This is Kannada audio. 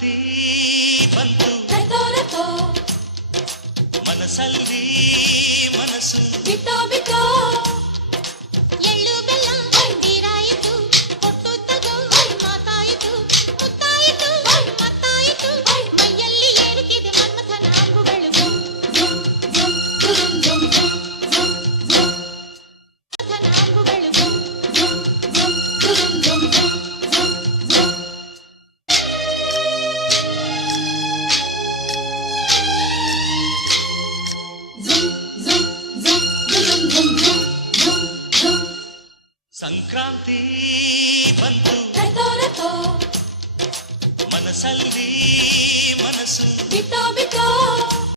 ಸಂಕ್ರಾಂತಿ ಬಂತು ಮನಸ್ಸಲ್ಲಿ ಮನಸ್ಸು ಬಿತ್ತೋ ಬಿತ್ತೋ ಎಳ್ಳು ಬೆಲ್ಲ ನೀರಾಯಿತು ಕೊಟ್ಟು ತಗೋ ಮಾತಾಯಿತು ಮುತ್ತಾಯಿತು ಮತ್ತಾಯಿತು ಮೈಯಲ್ಲಿ ಏರುತ್ತಿದೆ ಮನ್ಮಥನ ಅಂಬುಗಳು ಮನ್ಮಥನ ಅಂಬುಗಳು ಸಂಕ್ರಾಂತಿ